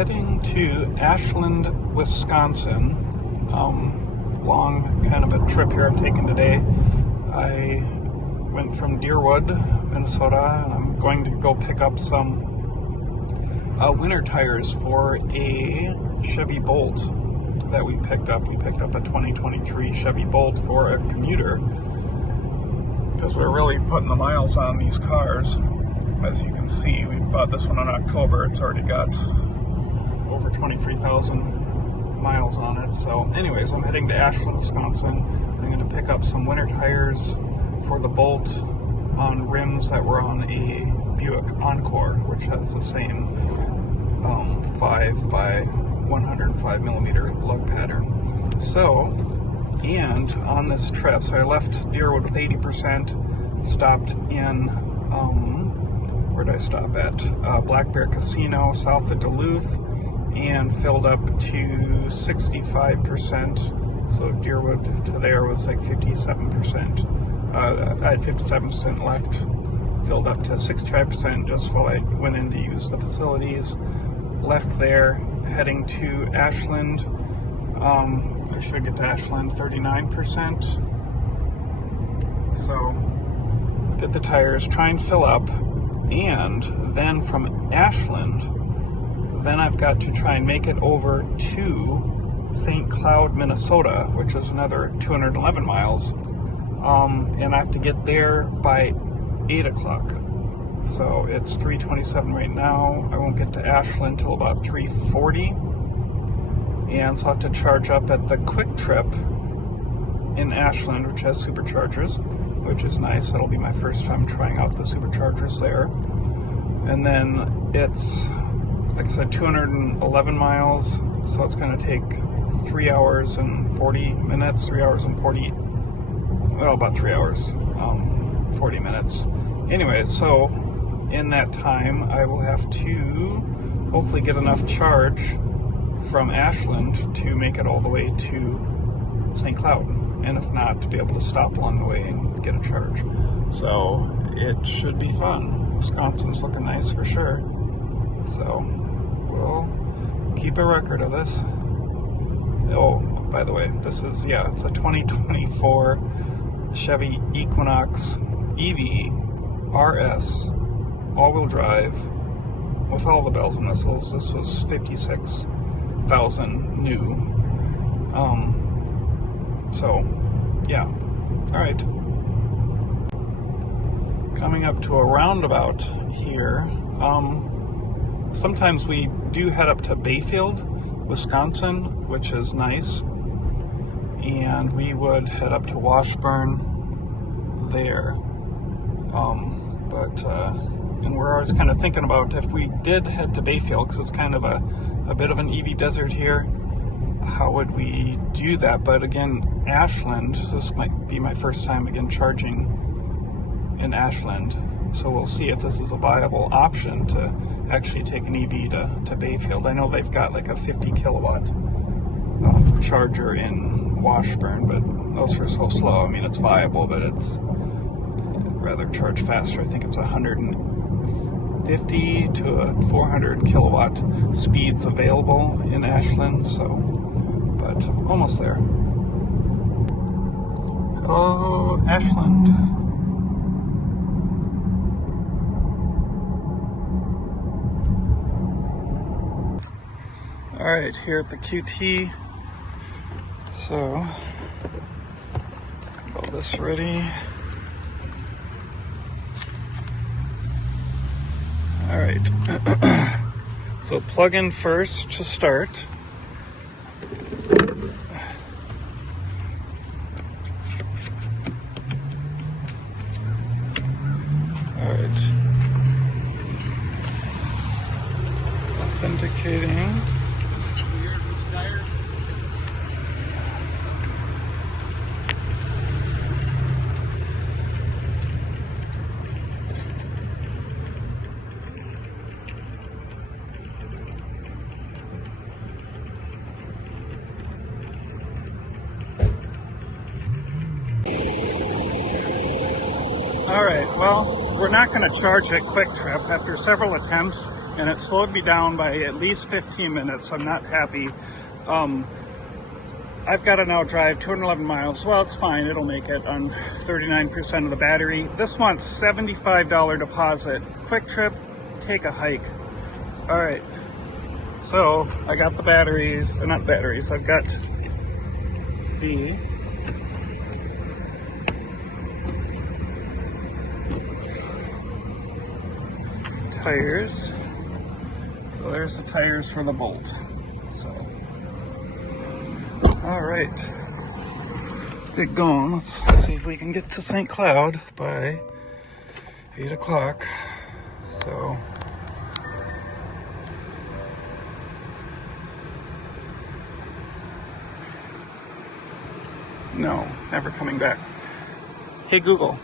heading to Ashland, Wisconsin. Long kind of a trip here I'm taking today. I went from Deerwood, Minnesota, and I'm going to go pick up some winter tires for a Chevy Bolt that we picked up. We picked up a 2023 Chevy Bolt for a commuter because we're really putting the miles on these cars. As you can see, we bought this one in October. It's already got over 23,000 miles on it. So anyways, I'm heading to Ashland, Wisconsin. I'm going to pick up some winter tires for the Bolt on rims that were on a Buick Encore, which has the same 5 by 105 millimeter lug pattern. So, and on this trip, so I left Deerwood with 80%, stopped in, where did I stop at? Black Bear Casino, south of Duluth, and filled up to 65%. So Deerwood to there was like 57%. I had 57% left, filled up to 65% just while I went in to use the facilities. Left there, heading to Ashland. I should get to Ashland 39%. So get the tires, try and fill up, and then from Ashland, then I've got to try and make it over to St. Cloud, Minnesota, which is another 211 miles. And I have to get there by 8 o'clock. So it's 3:27 right now. I won't get to Ashland till about 3:40. And so I'll have to charge up at the Quick Trip in Ashland, which has superchargers, which is nice. That'll be my first time trying out the superchargers there. And then it's, like I said, 211 miles. So it's going to take 3 hours and 40 minutes, 3 hours and 40, well, about 3 hours, 40 minutes. Anyways, so in that time, I will have to hopefully get enough charge from Ashland to make it all the way to St. Cloud. And if not, to be able to stop along the way and get a charge. So it should be fun. Wisconsin's looking nice for sure. So we'll keep a record of this. Oh, by the way, this is, yeah, it's a 2024 Chevy Equinox EV RS all-wheel drive with all the bells and whistles. This was 56,000 new. So yeah, all right. Coming up to a roundabout here. Sometimes we do head up to Bayfield, Wisconsin, which is nice, and we would head up to Washburn there. And we're always kind of thinking about if we did head to Bayfield, because it's kind of a bit of an EV desert here, how would we do that? But again, Ashland, this might be my first time again charging in Ashland, so we'll see if this is a viable option to actually take an EV to Bayfield. I know they've got like a 50 kilowatt charger in Washburn, but those are so slow. I mean, it's viable, but it's rather charge faster. I think it's 150 to 400 kilowatt speeds available in Ashland, so, but almost there. Hello, Ashland. All right, here at the QT. So, got all this ready. All right. So plug in first to start. All right. Authenticating. All right, well, we're not going to charge at Quick Trip. After several attempts and it slowed me down by at least 15 minutes. I'm not happy. I've got to now drive 211 miles. Well, it's fine. It'll make it on 39% of the battery. This wants $75 deposit. Quick Trip, take a hike. All right. So I got the batteries, not batteries. I've got the tires. So there's the tires for the Bolt. All right, let's get going. Let's see if we can get to St. Cloud by 8 o'clock. So, no, never coming back. Hey Google,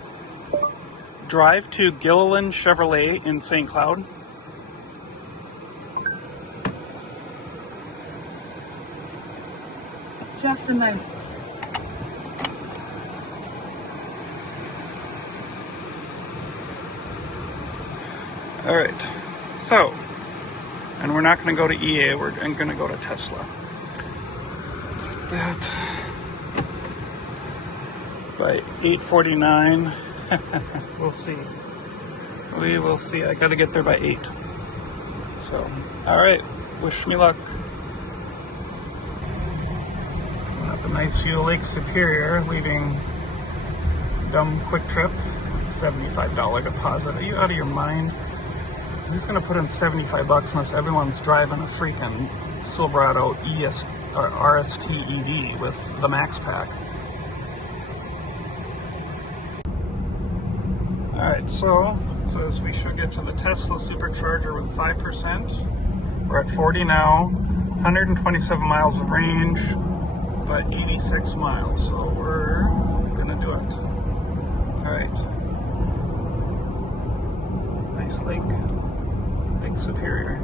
drive to Gilliland Chevrolet in St. Cloud. Just a moment. All right, so, and we're not going to go to EA, we're going to go to Tesla. That by 8:49. We'll see. We will see. I got to get there by 8. So, all right, wish me luck. A nice view of Lake Superior, leaving dumb Quick Trip. $75 deposit. Are you out of your mind? Who's going to put in $75 unless everyone's driving a freaking Silverado RST EV with the Max Pack? Alright, so it says we should get to the Tesla Supercharger with 5%. We're at 40 now, 127 miles of range, but 86 miles, so we're gonna do it. Alright. Nice lake Superior.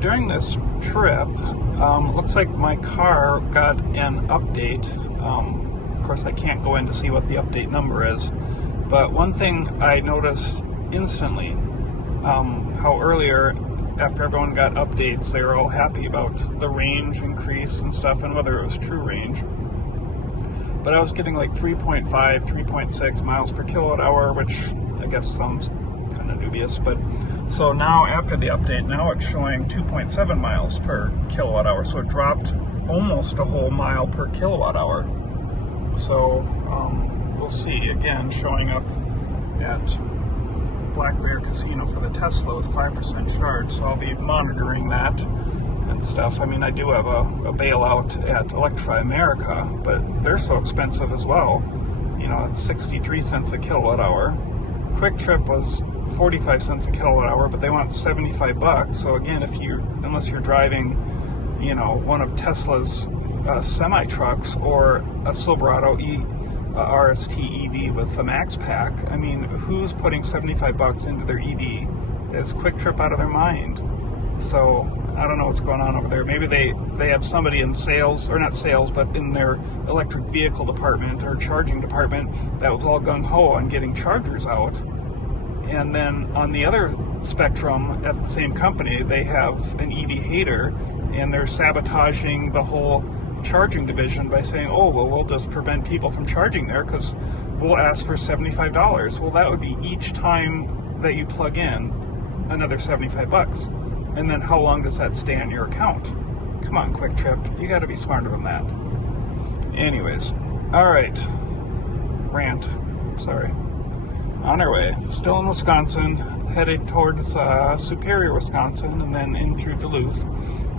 During this trip, looks like my car got an update. Of course, I can't go in to see what the update number is, but one thing I noticed instantly, how earlier, after everyone got updates, they were all happy about the range increase and stuff, and whether it was true range. But I was getting like 3.5, 3.6 miles per kilowatt hour, which I guess sounds kind of dubious. But so now after the update, now it's showing 2.7 miles per kilowatt hour. So it dropped almost a whole mile per kilowatt hour. So we'll see. Again, showing up at Black Bear Casino for the Tesla with 5% charge, so I'll be monitoring that and stuff. I mean, I do have a bailout at Electrify America, but they're so expensive as well. You know, it's 63 cents a kilowatt hour. Quick Trip was 45 cents a kilowatt hour, but they want 75 bucks. So again, unless you're driving, you know, one of Tesla's semi trucks or a Silverado RST EV with the Max Pack, I mean, who's putting 75 bucks into their EV? It's Quick Trip out of their mind. So I don't know what's going on over there. Maybe they have somebody in sales, or not sales, but in their electric vehicle department or charging department that was all gung-ho on getting chargers out. And then on the other spectrum at the same company, they have an EV hater, and they're sabotaging the whole charging division by saying, oh, well, we'll just prevent people from charging there because we'll ask for $75. Well, that would be each time that you plug in another 75 bucks. And then how long does that stay on your account? Come on, Quick Trip. You got to be smarter than that. Anyways, all right. Rant. Sorry. On our way. Still in Wisconsin, headed towards Superior, Wisconsin, and then in through Duluth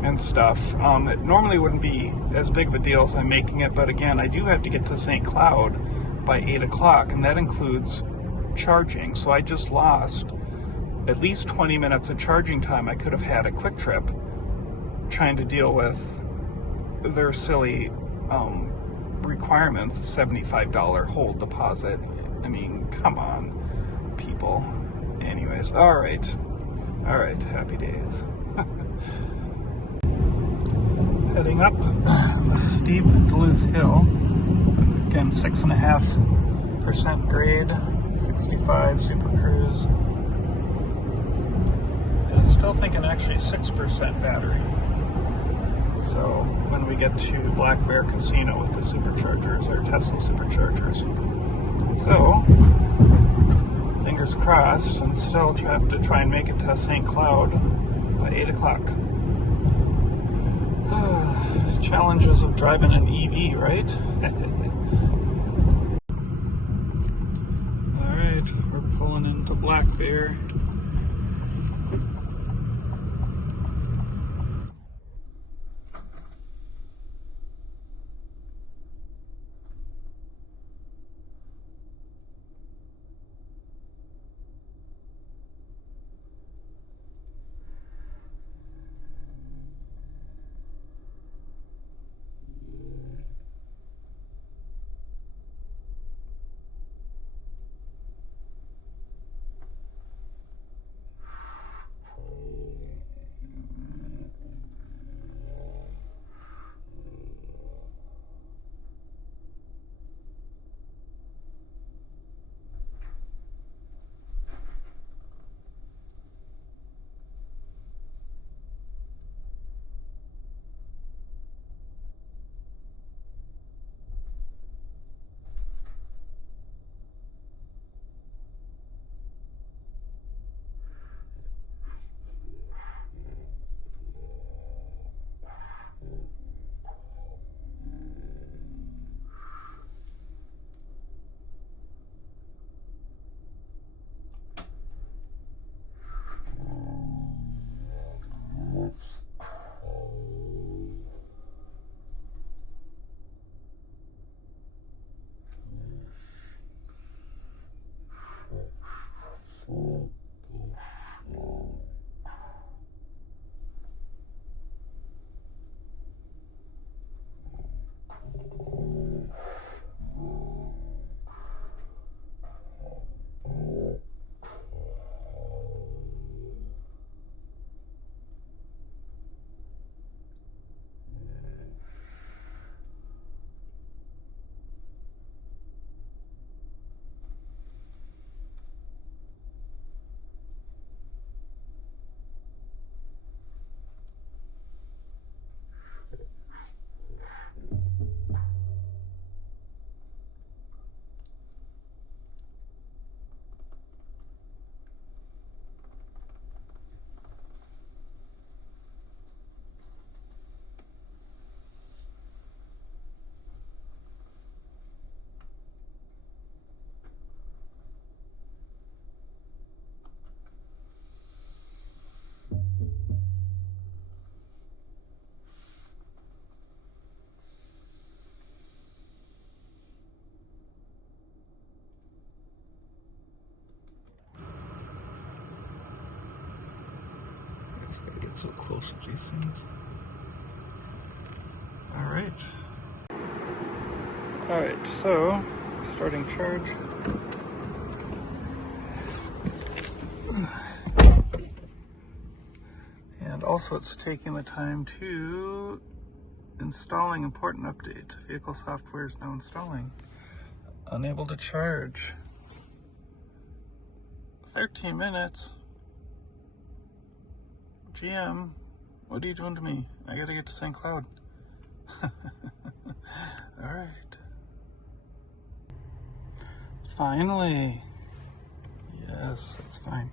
and stuff. It normally wouldn't be as big of a deal as I'm making it, but again, I do have to get to St. Cloud by 8 o'clock, and that includes charging. So I just lost at least 20 minutes of charging time I could have had at Quick Trip trying to deal with their silly requirements, $75 hold deposit. I mean, come on, people. Anyways, all right, happy days. Heading up a steep Duluth hill. Again, 6.5% grade, 65 Super Cruise. still thinking actually 6% battery. So when we get to Black Bear Casino with the superchargers, or Tesla superchargers. So, fingers crossed, and still have to try and make it to St. Cloud by 8 o'clock. Challenges of driving an EV, right? Alright, we're pulling into Black Bear. It's gotta get so close to these things. Alright. Alright, so starting charge. And also it's taking the time to installing important update. Vehicle software is now installing. Unable to charge. 13 minutes. GM, what are you doing to me? I gotta get to St. Cloud. Alright. Finally. Yes, that's fine.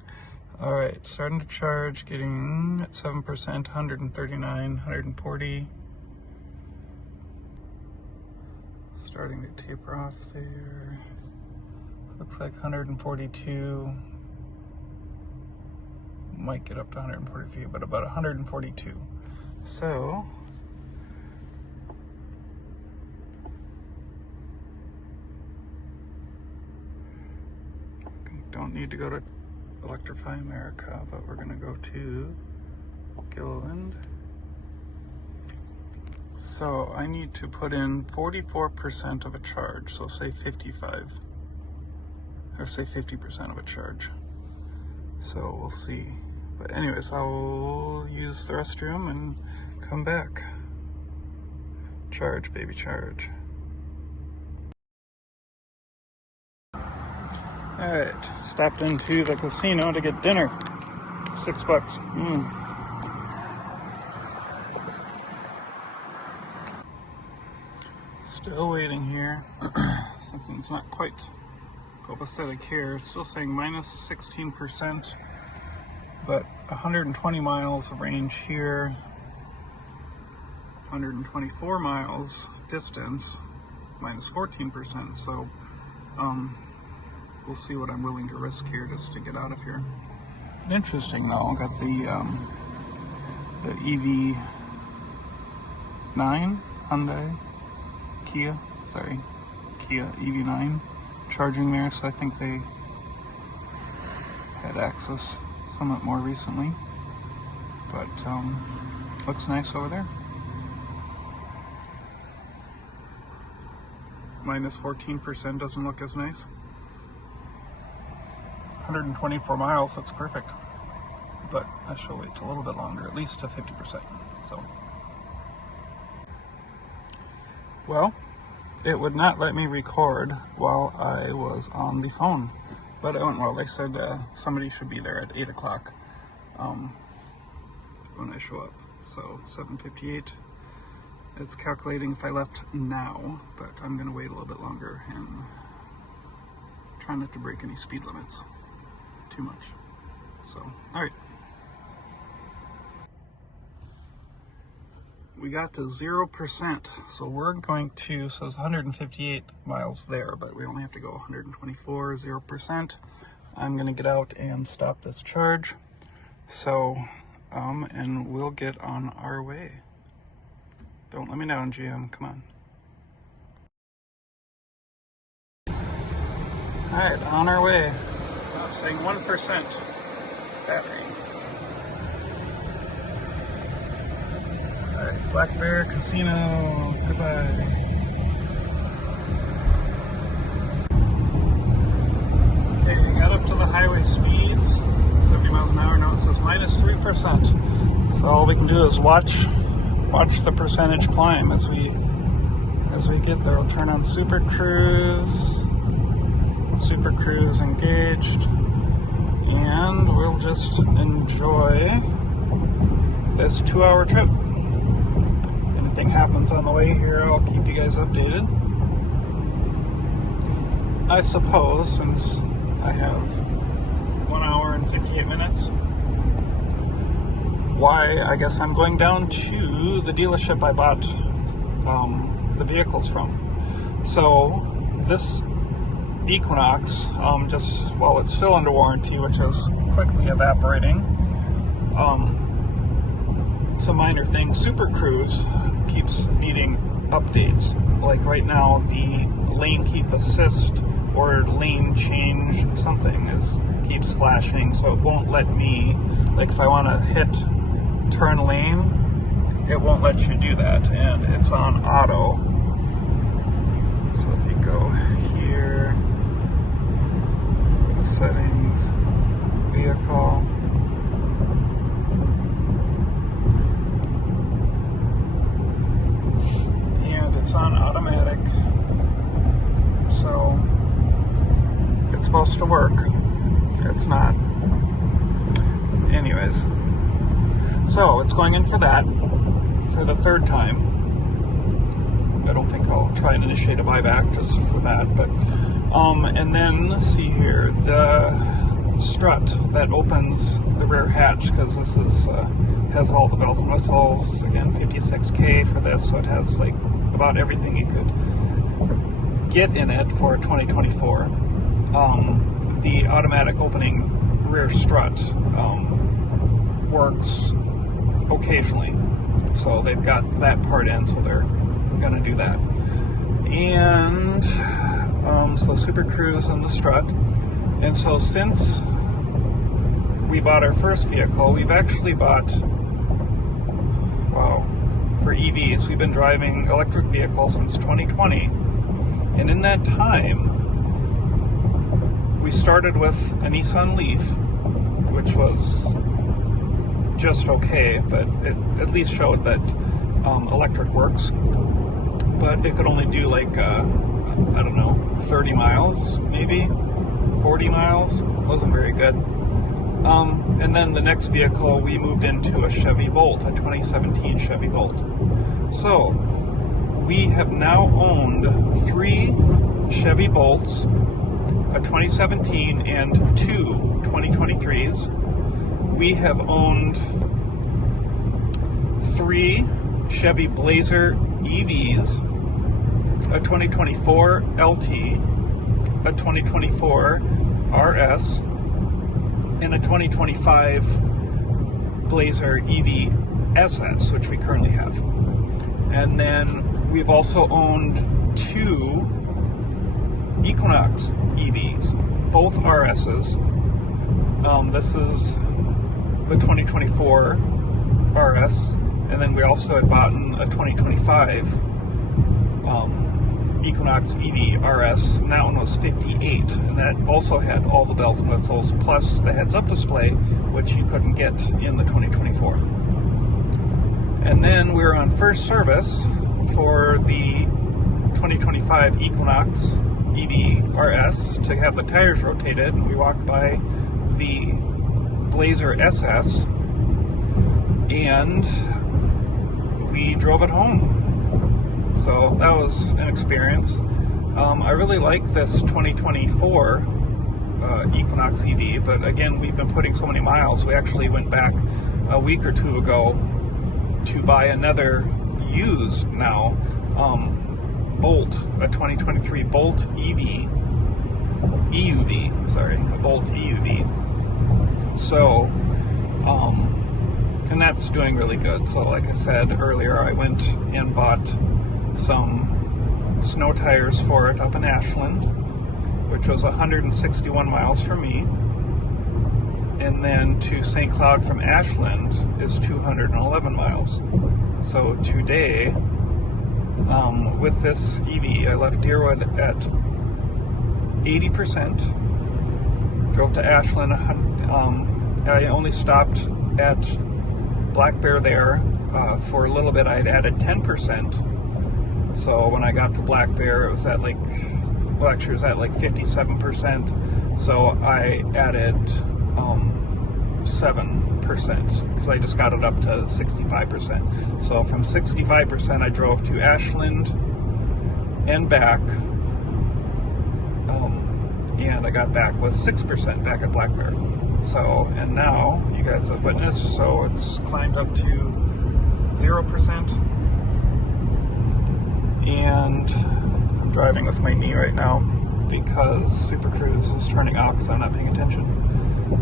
Alright, starting to charge, getting at 7%, 139, 140. Starting to taper off there. Looks like 142. Might get up to 140 feet, but about 142. So, don't need to go to Electrify America, but we're gonna go to Gilliland. So I need to put in 44% of a charge, so say 55, or say 50% of a charge. So we'll see. But anyways, I'll use the restroom and come back. Charge, baby, charge. Alright, stopped into the casino to get dinner. $6. Still waiting here. Something's not quite copacetic here. It's still saying minus 16%, but 120 miles of range here, 124 miles distance, minus 14%. So we'll see what I'm willing to risk here just to get out of here. Interesting though, got the EV9 Hyundai Kia EV9 charging there, so I think they had access somewhat more recently, but looks nice over there. Minus 14% doesn't look as nice. 124 miles looks perfect, but I shall wait a little bit longer, at least to 50%. So, well, it would not let me record while I was on the phone, but it went well. They said somebody should be there at 8 o'clock when I show up. So 7:58. It's calculating if I left now, but I'm going to wait a little bit longer and try not to break any speed limits too much. So, all right. We got to 0%, so we're going to, so it's 158 miles there, but we only have to go 124, 0%. I'm gonna get out and stop this charge. So, and we'll get on our way. Don't let me down, GM, come on. All right, on our way. Saying 1% battery. Alright, Black Bear Casino, goodbye. Okay, got up to the highway speeds, 70 miles an hour, now it says minus 3%. So all we can do is watch the percentage climb as we get there. We'll turn on Super Cruise engaged, and we'll just enjoy this 2-hour trip. Anything happens on the way here, I'll keep you guys updated. I suppose, since I have 1 hour and 58 minutes, why, I guess I'm going down to the dealership I bought the vehicles from. So this Equinox, just while it's still under warranty, which is quickly evaporating, some minor things. Super Cruise keeps needing updates. Like right now, the lane keep assist or lane change something keeps flashing, so it won't let me, like if I want to hit turn lane, it won't let you do that, and it's on auto. So if you go here, settings, vehicle, and it's on automatic, so it's supposed to work. It's not. Anyways, so it's going in for that for the third time. I don't think I'll try and initiate a buyback just for that, but and then let's see here, the strut that opens the rear hatch, because this is has all the bells and whistles. Again, $56K for this, so it has like about everything you could get in it for 2024. The automatic opening rear strut works occasionally, so they've got that part in, so they're gonna do that. And so Super Cruise and the strut. And so since we bought our first vehicle, we've actually bought, wow, for EVs, we've been driving electric vehicles since 2020. And in that time, we started with a Nissan Leaf, which was just okay, but it at least showed that electric works. But it could only do like, I don't know, 30 miles, maybe 40 miles. It wasn't very good. And then the next vehicle, we moved into a Chevy Bolt, a 2017 Chevy Bolt. So, we have now owned 3 Chevy Bolts, a 2017 and 2 2023s. We have owned 3 Chevy Blazer EVs, a 2024 LT, a 2024 RS, and a 2025 Blazer EV SS, which we currently have. And then we've also owned 2 Equinox EVs, both RSs. This is the 2024 RS, and then we also had bought a 2025 Equinox EV RS, and that one was 58, and that also had all the bells and whistles, plus the heads-up display, which you couldn't get in the 2024. And then we were on first service for the 2025 Equinox EV RS to have the tires rotated, and we walked by the Blazer SS, and we drove it home. So that was an experience. I really like this 2024 Equinox EV, but again, we've been putting so many miles. We actually went back a week or two ago to buy another used now Bolt, a 2023 Bolt EUV, sorry, a Bolt EUV. So, and that's doing really good. So like I said earlier, I went and bought some snow tires for it up in Ashland, which was 161 miles for me, and then to St. Cloud from Ashland is 211 miles. So today, with this EV, I left Deerwood at 80%, drove to Ashland. I only stopped at Black Bear there for a little bit. I had added 10%. So when I got to Black Bear, it was at like, well, actually it was at like 57%. So I added 7% because I just got it up to 65%. So from 65%, I drove to Ashland and back, and I got back with 6% back at Black Bear. So, and now you guys have witnessed, so it's climbed up to 0%. And I'm driving with my knee right now because Super Cruise is turning out because I'm not paying attention.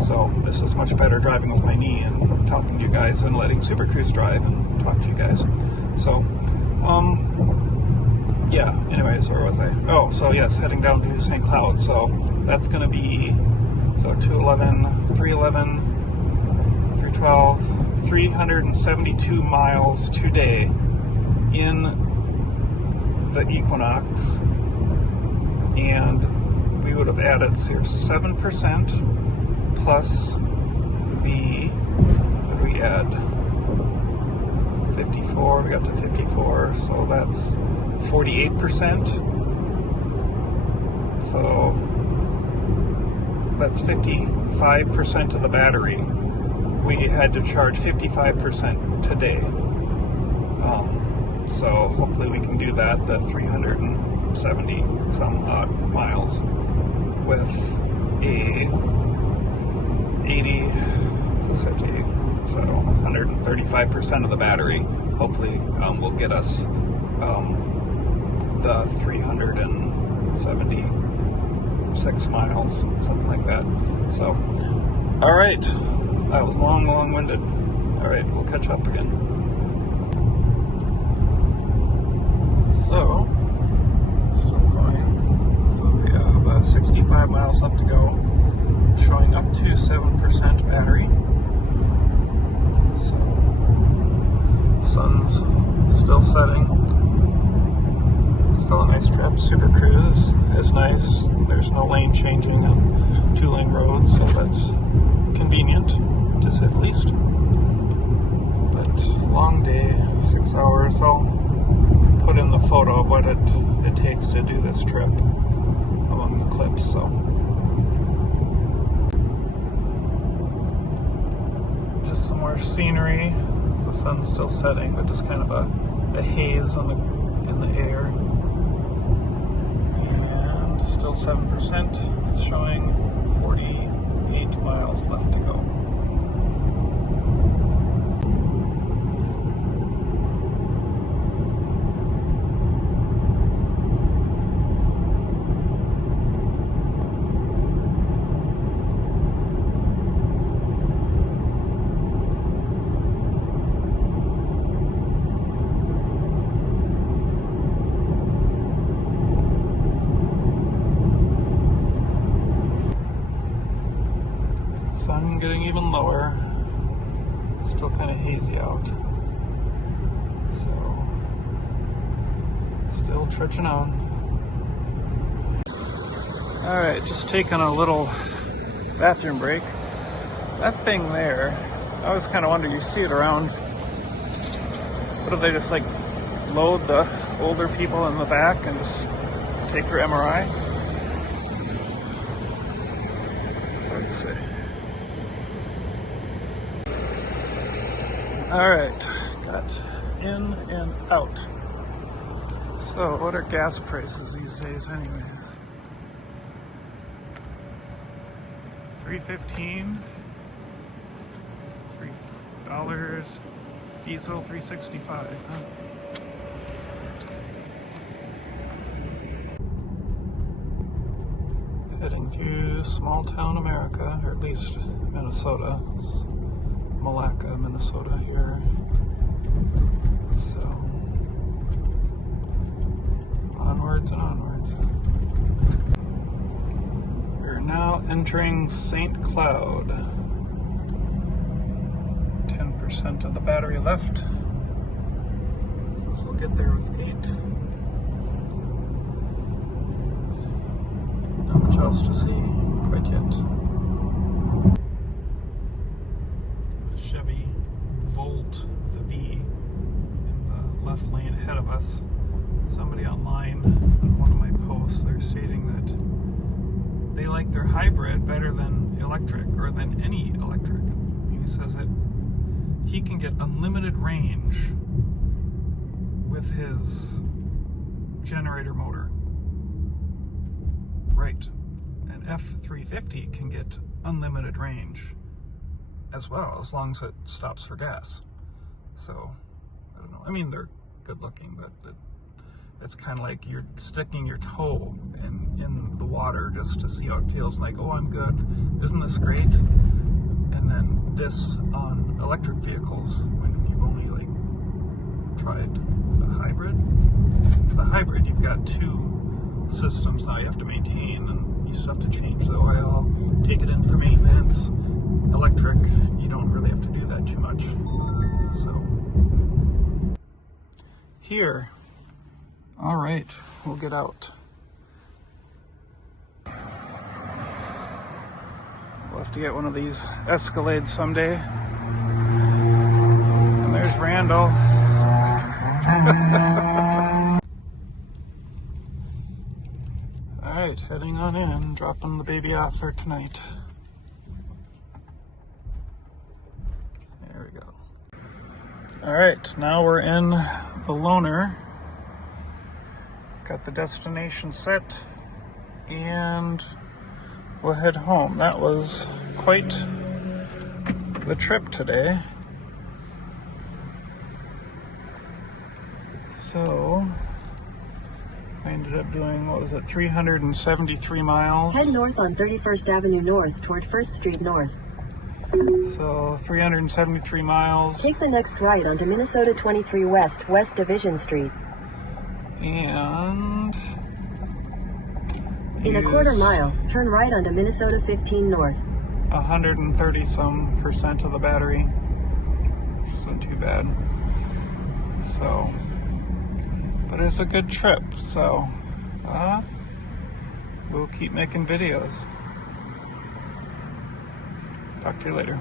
So this is much better driving with my knee and talking to you guys and letting Super Cruise drive and talk to you guys. So, yeah, anyways, where was I? Oh, so yes, heading down to St. Cloud. So that's going to be, so 211, 311, 312, 372 miles today in the Equinox, and we would have added 7% plus the, what did we add? 54, we got to 54, so that's 48%. So that's 55% of the battery. We had to charge 55% today. So hopefully we can do that, the 370 some odd miles with a 80, 50, so 135% of the battery. Hopefully will get us the 376 miles, something like that. So, all right, that was long-winded. All right, we'll catch up again. So, still going. So we have 65 miles left to go, showing up to 7% battery. So, sun's still setting. Still a nice trip. Super Cruise is nice. There's no lane changing on 2-lane roads, so that's convenient, to say the least. But long day, 6 hours. I'll put in the photo of what it takes to do this trip among the clips. So Just some more scenery. The sun's still setting, but just kind of a haze in the air. And still 7%. It's showing 48 miles left to go. Sun getting even lower, still kind of hazy out, so still trudging on. Alright, just taking a little bathroom break. That thing there, I always kind of wonder, you see it around, what if they just like load the older people in the back and just take their MRI? What do you say? Alright, got in and out. So, what are gas prices these days anyways? $3.15, $3, diesel $3.65, huh? Heading through small town America, or at least Minnesota. It's Malacca, Minnesota here. So, onwards and onwards. We're now entering St. Cloud. 10% of the battery left. So we'll get there with 8. Not much else to see quite yet. Chevy Bolt EUV in the left lane ahead of us. Somebody online on one of my posts, they're stating that they like their hybrid better than electric, or than any electric. He says that he can get unlimited range with his generator motor. Right. An F350 can get unlimited range as well, as long as it stops for gas. So, I don't know. I mean, they're good looking, but it's kind of like you're sticking your toe in the water just to see how it feels. Like, oh, I'm good. Isn't this great? And then this on electric vehicles, when you've only like tried the hybrid. The hybrid, you've got 2 systems now you have to maintain, and you still have to change the oil, take it in for maintenance. Electric, you don't really have to do that too much. So, here, all right, we'll get out. We'll have to get one of these Escalades someday. And there's Randall. All right, heading on in, dropping the baby off for tonight. There we go. All right, now we're in the loaner. Got the destination set, and we'll head home. That was quite the trip today. So, I ended up doing, what was it, 373 miles. Head north on 31st Avenue North toward 1st Street North. So 373 miles. Take the next right onto Minnesota 23 West, West Division Street. And in a quarter mile, turn right onto Minnesota 15 North. 130% of the battery, which isn't too bad. So, but it's a good trip. So, we'll keep making videos. Talk to you later.